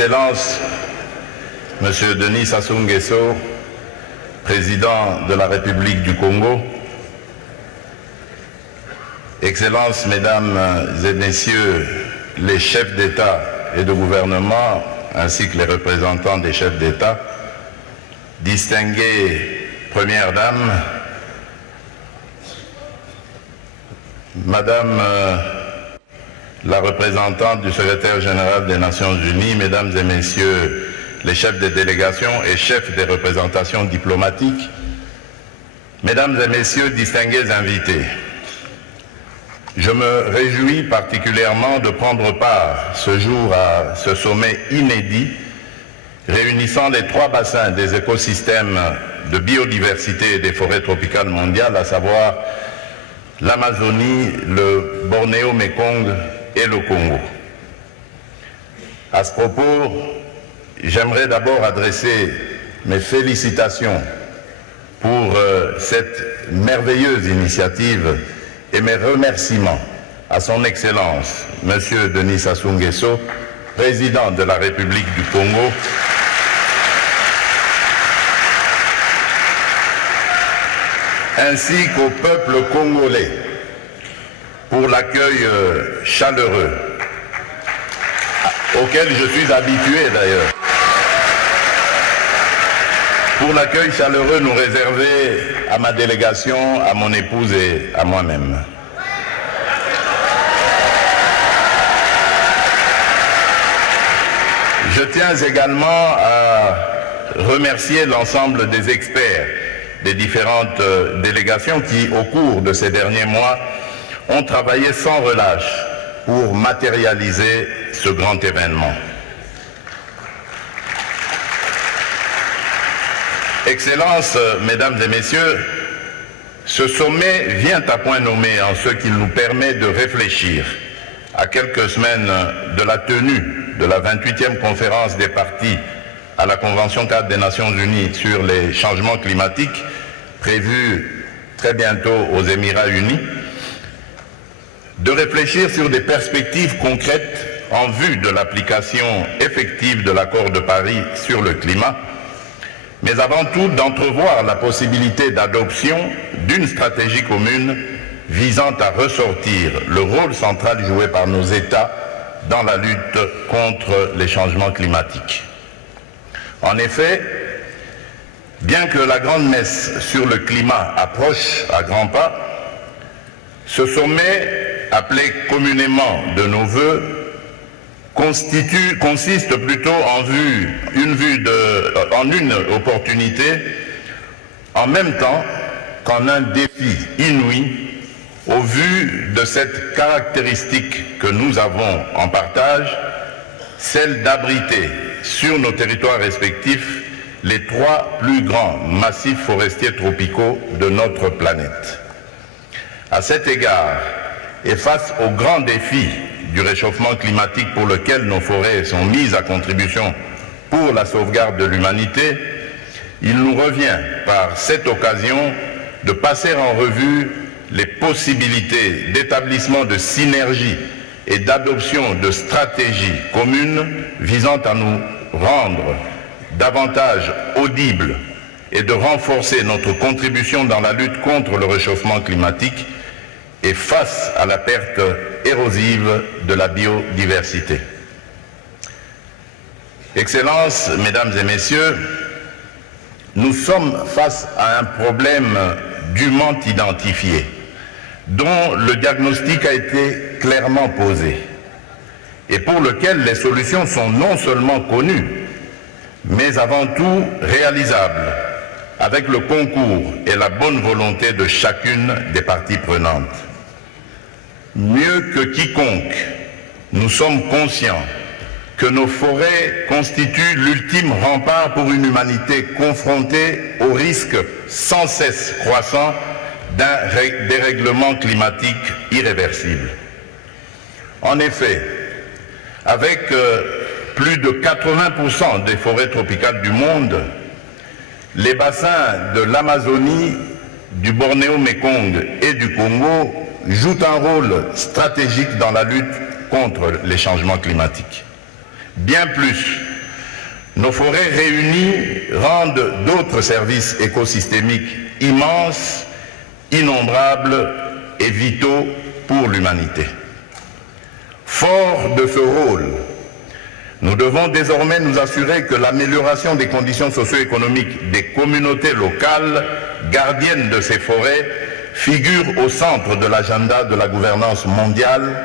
Excellence, Monsieur Denis Sassou Nguesso, Président de la République du Congo, Excellences, Mesdames et Messieurs les chefs d'État et de gouvernement, ainsi que les représentants des chefs d'État, distinguées Première Dame, Madame la représentante du secrétaire général des Nations Unies, Mesdames et Messieurs les chefs des délégations et chefs des représentations diplomatiques, Mesdames et Messieurs distingués invités, je me réjouis particulièrement de prendre part ce jour à ce sommet inédit réunissant les trois bassins des écosystèmes de biodiversité et des forêts tropicales mondiales, à savoir l'Amazonie, le Bornéo-Mékong et le Congo. À ce propos, j'aimerais d'abord adresser mes félicitations pour cette merveilleuse initiative et mes remerciements à son Excellence, Monsieur Denis Sassou Nguesso, Président de la République du Congo, ainsi qu'au peuple congolais pour l'accueil chaleureux, auquel je suis habitué d'ailleurs, pour l'accueil chaleureux nous réservé à ma délégation, à mon épouse et à moi-même. Je tiens également à remercier l'ensemble des experts des différentes délégations qui, au cours de ces derniers mois, ont travaillé sans relâche pour matérialiser ce grand événement. Excellences, Mesdames et Messieurs, ce sommet vient à point nommé en ce qu'il nous permet de réfléchir à quelques semaines de la tenue de la 28e conférence des parties à la Convention cadre des Nations Unies sur les changements climatiques, prévue très bientôt aux Émirats Unis, de réfléchir sur des perspectives concrètes en vue de l'application effective de l'accord de Paris sur le climat, mais avant tout d'entrevoir la possibilité d'adoption d'une stratégie commune visant à ressortir le rôle central joué par nos États dans la lutte contre les changements climatiques. En effet, bien que la grande messe sur le climat approche à grands pas, ce sommet, appelé communément de nos vœux, consiste plutôt en une opportunité, en même temps qu'en un défi inouï, au vu de cette caractéristique que nous avons en partage, celle d'abriter sur nos territoires respectifs les trois plus grands massifs forestiers tropicaux de notre planète. À cet égard, et face aux grands défis du réchauffement climatique pour lequel nos forêts sont mises à contribution pour la sauvegarde de l'humanité, il nous revient par cette occasion de passer en revue les possibilités d'établissement de synergies et d'adoption de stratégies communes visant à nous rendre davantage audibles et de renforcer notre contribution dans la lutte contre le réchauffement climatique et face à la perte érosive de la biodiversité. Excellences, Mesdames et Messieurs, nous sommes face à un problème dûment identifié, dont le diagnostic a été clairement posé et pour lequel les solutions sont non seulement connues, mais avant tout réalisables avec le concours et la bonne volonté de chacune des parties prenantes. Mieux que quiconque, nous sommes conscients que nos forêts constituent l'ultime rempart pour une humanité confrontée au risque sans cesse croissant d'un dérèglement climatique irréversible. En effet, avec plus de 80% des forêts tropicales du monde, les bassins de l'Amazonie, du Bornéo-Mékong et du Congo jouent un rôle stratégique dans la lutte contre les changements climatiques. Bien plus nos forêts réunies rendent d'autres services écosystémiques immenses, innombrables et vitaux pour l'humanité. Fort de ce rôle, nous devons désormais nous assurer que l'amélioration des conditions socio-économiques des communautés locales, gardiennes de ces forêts, figure au centre de l'agenda de la gouvernance mondiale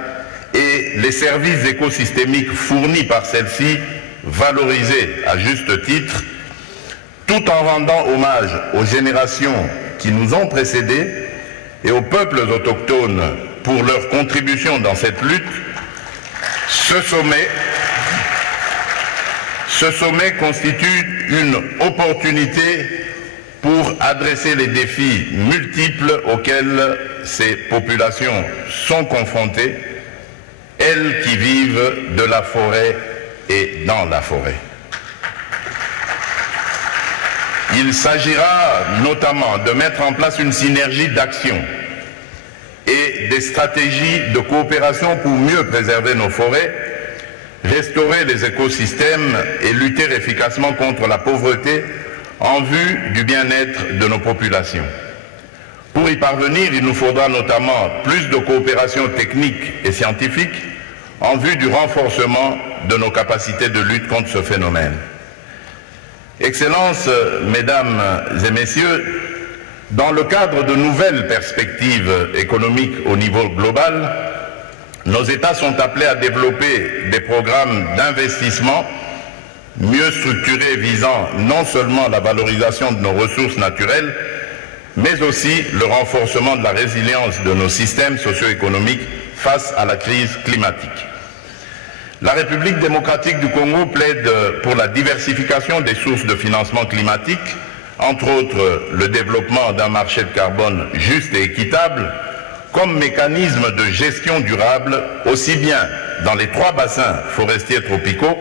et les services écosystémiques fournis par celles-ci valorisés à juste titre, tout en rendant hommage aux générations qui nous ont précédés et aux peuples autochtones pour leur contribution dans cette lutte. Ce sommet constitue une opportunité pour adresser les défis multiples auxquels ces populations sont confrontées, elles qui vivent de la forêt et dans la forêt. Il s'agira notamment de mettre en place une synergie d'action et des stratégies de coopération pour mieux préserver nos forêts, restaurer les écosystèmes et lutter efficacement contre la pauvreté en vue du bien-être de nos populations. Pour y parvenir, il nous faudra notamment plus de coopération technique et scientifique en vue du renforcement de nos capacités de lutte contre ce phénomène. Excellences, Mesdames et Messieurs, dans le cadre de nouvelles perspectives économiques au niveau global, nos États sont appelés à développer des programmes d'investissement mieux structurés visant non seulement la valorisation de nos ressources naturelles, mais aussi le renforcement de la résilience de nos systèmes socio-économiques face à la crise climatique. La République démocratique du Congo plaide pour la diversification des sources de financement climatique, entre autres le développement d'un marché de carbone juste et équitable, comme mécanisme de gestion durable, aussi bien dans les 3 bassins forestiers tropicaux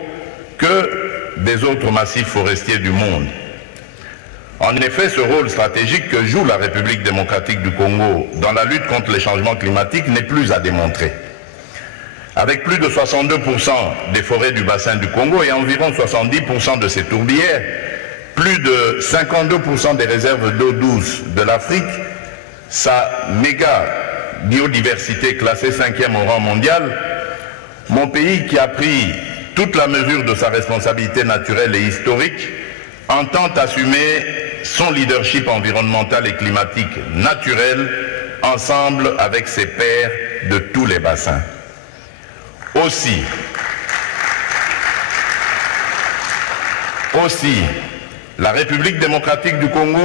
que des autres massifs forestiers du monde. En effet, ce rôle stratégique que joue la République démocratique du Congo dans la lutte contre les changements climatiques n'est plus à démontrer. Avec plus de 62% des forêts du bassin du Congo et environ 70% de ses tourbières, plus de 52% des réserves d'eau douce de l'Afrique, sa méga biodiversité classée 5e au rang mondial, mon pays qui a pris toute la mesure de sa responsabilité naturelle et historique, entend assumer son leadership environnemental et climatique naturel ensemble avec ses pairs de tous les bassins. Aussi, la République démocratique du Congo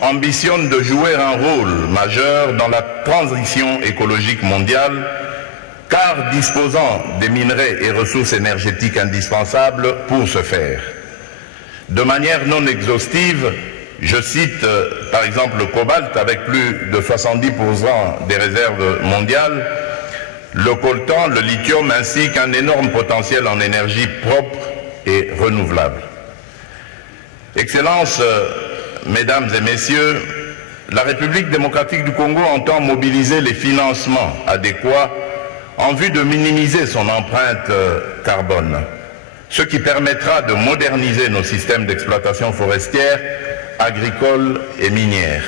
ambitionne de jouer un rôle majeur dans la transition écologique mondiale, car disposant des minerais et ressources énergétiques indispensables pour ce faire. De manière non exhaustive, je cite par exemple le cobalt avec plus de 70% des réserves mondiales, le coltan, le lithium ainsi qu'un énorme potentiel en énergie propre et renouvelable. Excellences, Mesdames et Messieurs, la République démocratique du Congo entend mobiliser les financements adéquats en vue de minimiser son empreinte carbone, ce qui permettra de moderniser nos systèmes d'exploitation forestière, agricole et minière.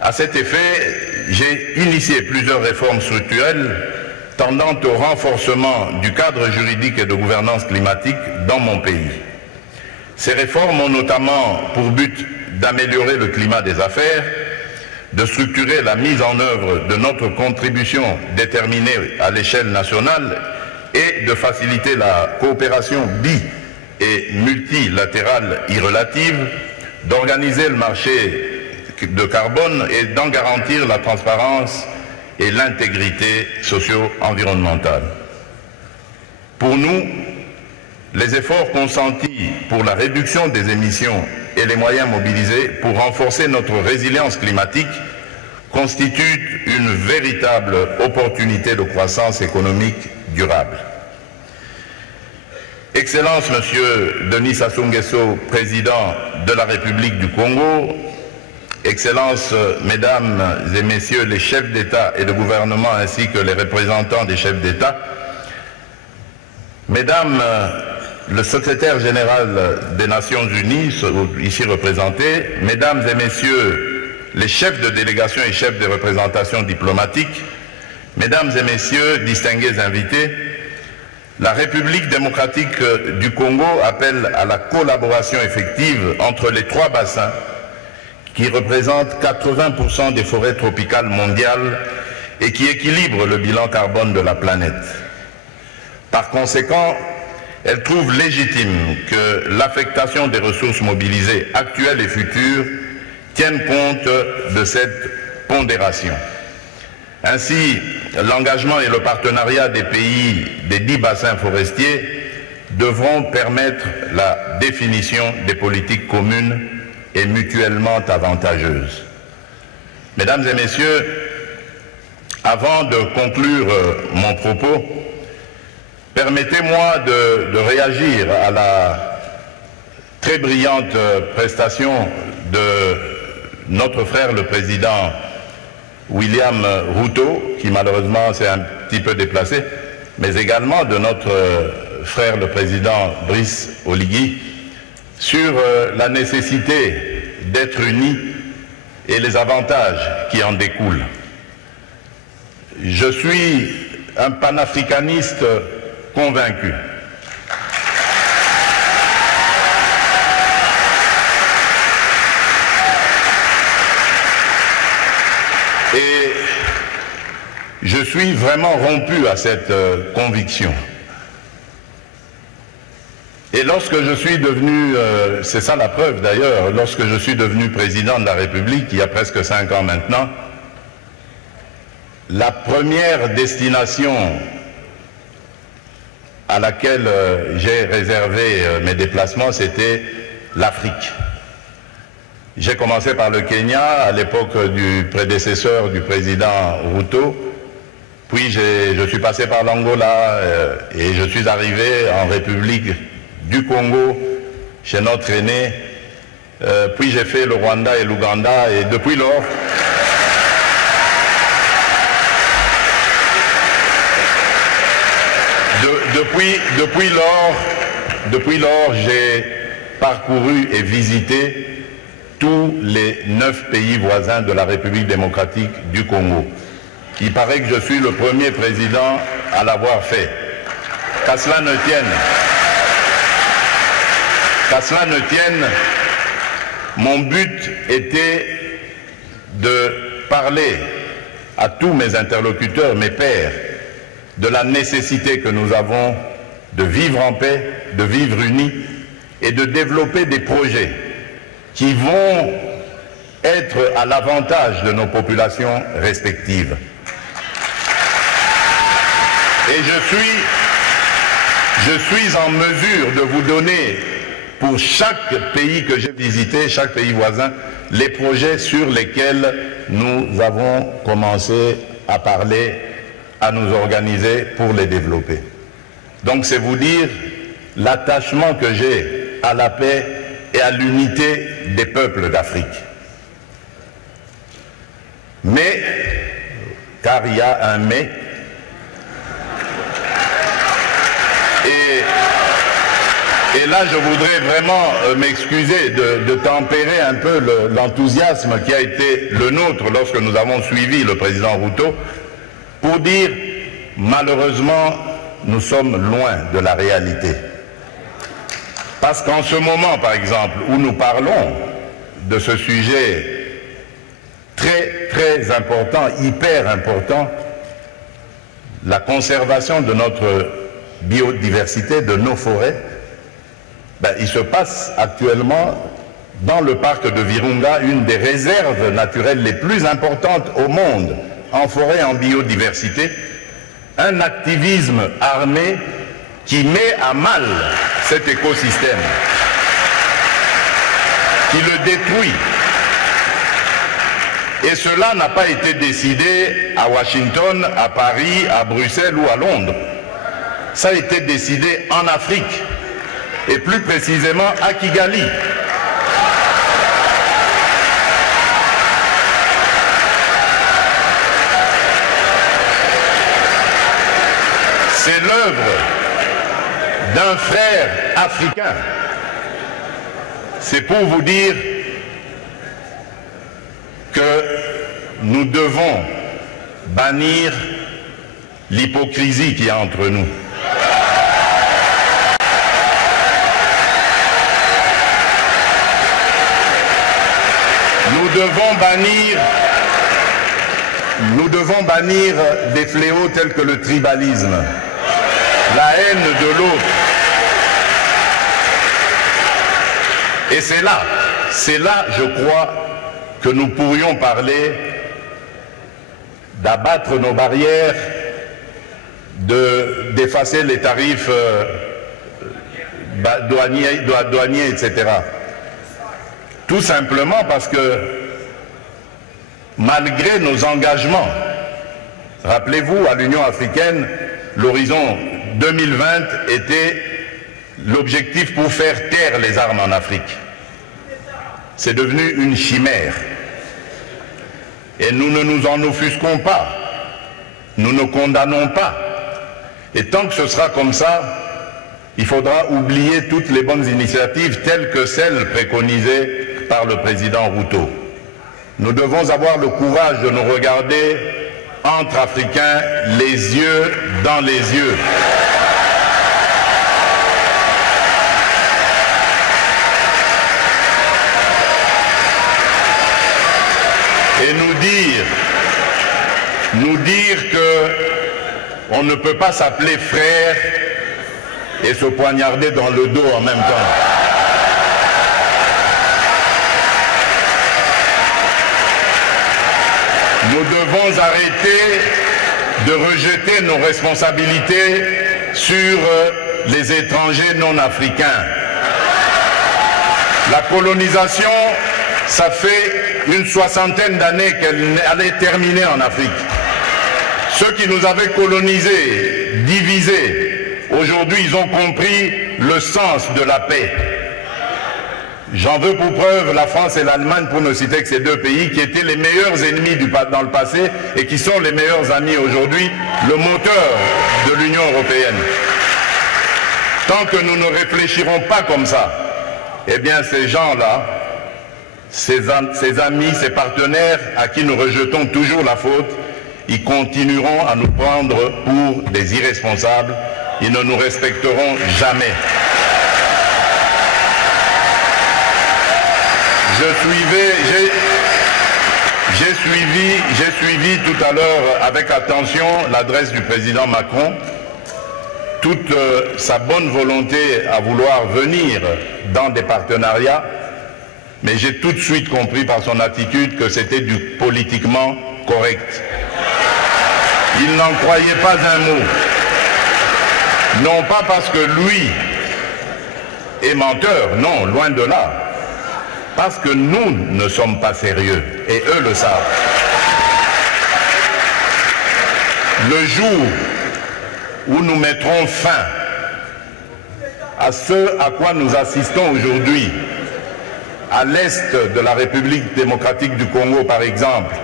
À cet effet, j'ai initié plusieurs réformes structurelles tendant au renforcement du cadre juridique et de gouvernance climatique dans mon pays. Ces réformes ont notamment pour but d'améliorer le climat des affaires, de structurer la mise en œuvre de notre contribution déterminée à l'échelle nationale et de faciliter la coopération bi- et multilatérale irrelative, d'organiser le marché de carbone et d'en garantir la transparence et l'intégrité socio-environnementale. Pour nous, les efforts consentis pour la réduction des émissions et les moyens mobilisés pour renforcer notre résilience climatique constituent une véritable opportunité de croissance économique durable. Excellence, Monsieur Denis Sassou Nguesso, Président de la République du Congo, Excellences, Mesdames et Messieurs les chefs d'État et de gouvernement ainsi que les représentants des chefs d'État, Mesdames le secrétaire général des Nations Unies, ici représenté, Mesdames et Messieurs les chefs de délégation et chefs de représentation diplomatique, Mesdames et Messieurs, distingués invités, la République démocratique du Congo appelle à la collaboration effective entre les trois bassins qui représentent 80% des forêts tropicales mondiales et qui équilibrent le bilan carbone de la planète. Par conséquent, elle trouve légitime que l'affectation des ressources mobilisées actuelles et futures tienne compte de cette pondération. Ainsi, l'engagement et le partenariat des pays des 10 bassins forestiers devront permettre la définition des politiques communes et mutuellement avantageuses. Mesdames et Messieurs, avant de conclure mon propos, permettez-moi de réagir à la très brillante prestation de notre frère le président William Ruto, qui malheureusement s'est un petit peu déplacé, mais également de notre frère le président Brice Oligui, sur la nécessité d'être unis et les avantages qui en découlent. Je suis un panafricaniste convaincu. Et je suis vraiment rompu à cette conviction. Et lorsque je suis devenu, c'est ça la preuve d'ailleurs, lorsque je suis devenu président de la République, il y a presque 5 ans maintenant, la première destination à laquelle j'ai réservé mes déplacements, c'était l'Afrique. J'ai commencé par le Kenya, à l'époque du prédécesseur du président Ruto, puis je suis passé par l'Angola et je suis arrivé en République du Congo, chez notre aîné, puis j'ai fait le Rwanda et l'Ouganda, et depuis lors, depuis lors, j'ai parcouru et visité tous les 9 pays voisins de la République démocratique du Congo. Il paraît que je suis le premier président à l'avoir fait. Qu'à cela ne tienne, mon but était de parler à tous mes interlocuteurs, mes pairs, de la nécessité que nous avons de vivre en paix, de vivre unis et de développer des projets qui vont être à l'avantage de nos populations respectives. Et je suis en mesure de vous donner, pour chaque pays que j'ai visité, chaque pays voisin, les projets sur lesquels nous avons commencé à parler, à nous organiser pour les développer. Donc c'est vous dire l'attachement que j'ai à la paix et à l'unité des peuples d'Afrique. Mais, car il y a un mais, et là je voudrais vraiment m'excuser de tempérer un peu l'enthousiasme qui a été le nôtre lorsque nous avons suivi le président Ruto, pour dire, malheureusement, nous sommes loin de la réalité. Parce qu'en ce moment, par exemple, où nous parlons de ce sujet très, très important, hyper important, la conservation de notre biodiversité, de nos forêts, il se passe actuellement dans le parc de Virunga une des réserves naturelles les plus importantes au monde, en forêt, en biodiversité, un activisme armé qui met à mal cet écosystème, qui le détruit. Et cela n'a pas été décidé à Washington, à Paris, à Bruxelles ou à Londres. Ça a été décidé en Afrique, et plus précisément à Kigali. C'est l'œuvre d'un frère africain. C'est pour vous dire que nous devons bannir l'hypocrisie qui est entre nous. Nous devons bannir des fléaux tels que le tribalisme, la haine de l'autre. Et c'est là, je crois, que nous pourrions parler d'abattre nos barrières, d'effacer les tarifs douaniers, etc. Tout simplement parce que, malgré nos engagements, rappelez-vous, à l'Union africaine, l'horizon 2020 était l'objectif pour faire taire les armes en Afrique. C'est devenu une chimère. Et nous ne nous en offusquons pas. Nous ne condamnons pas. Et tant que ce sera comme ça, il faudra oublier toutes les bonnes initiatives telles que celles préconisées par le président Ruto. Nous devons avoir le courage de nous regarder entre Africains, les yeux dans les yeux. Et nous dire que on ne peut pas s'appeler frère et se poignarder dans le dos en même temps. Nous devons arrêter de rejeter nos responsabilités sur les étrangers non africains. La colonisation, ça fait une soixantaine d'années qu'elle allait terminer en Afrique. Ceux qui nous avaient colonisés, divisés, aujourd'hui ils ont compris le sens de la paix. J'en veux pour preuve la France et l'Allemagne, pour ne citer que ces deux pays qui étaient les meilleurs ennemis dans le passé et qui sont les meilleurs amis aujourd'hui, le moteur de l'Union européenne. Tant que nous ne réfléchirons pas comme ça, eh bien ces gens-là, ces amis, ces partenaires à qui nous rejetons toujours la faute, ils continueront à nous prendre pour des irresponsables, ils ne nous respecteront jamais. J'ai suivi tout à l'heure avec attention l'adresse du président Macron, toute sa bonne volonté à vouloir venir dans des partenariats, mais j'ai tout de suite compris par son attitude que c'était du politiquement correct. Il n'en croyait pas un mot. Non pas parce que lui est menteur, non, loin de là. Parce que nous ne sommes pas sérieux, et eux le savent. Le jour où nous mettrons fin à ce à quoi nous assistons aujourd'hui, à l'est de la République démocratique du Congo par exemple,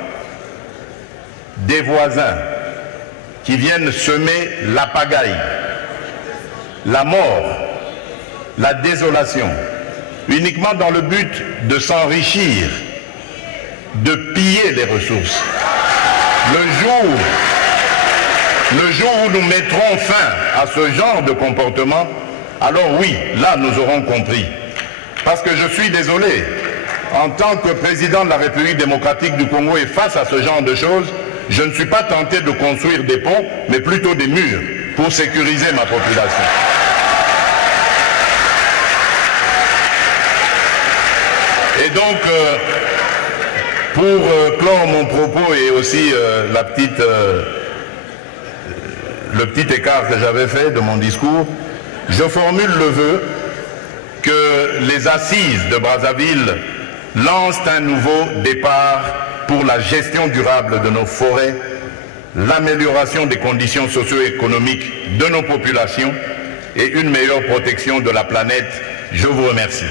des voisins qui viennent semer la pagaille, la mort, la désolation, uniquement dans le but de s'enrichir, de piller les ressources. Le jour où nous mettrons fin à ce genre de comportement, alors oui, là nous aurons compris. Parce que je suis désolé, en tant que président de la République démocratique du Congo et face à ce genre de choses, je ne suis pas tenté de construire des ponts, mais plutôt des murs pour sécuriser ma population. Et donc, pour clore mon propos et aussi le petit écart que j'avais fait de mon discours, je formule le vœu que les assises de Brazzaville lancent un nouveau départ pour la gestion durable de nos forêts, l'amélioration des conditions socio-économiques de nos populations et une meilleure protection de la planète. Je vous remercie.